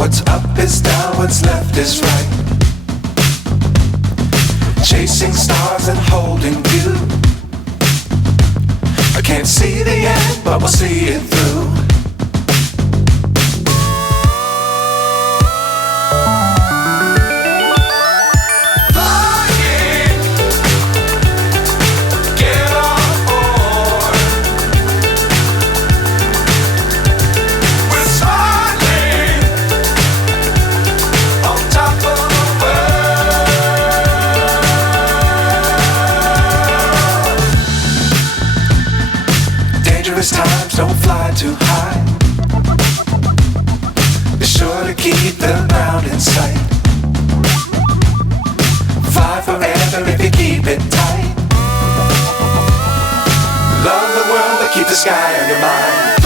What's up is down, what's left is right. Chasing stars and holding you. I can't see the end, but we'll see it through. Dangerous times, don't fly too high. Be sure to keep the ground in sight. Fly forever if you keep it tight. Love the world, but keep the sky on your mind.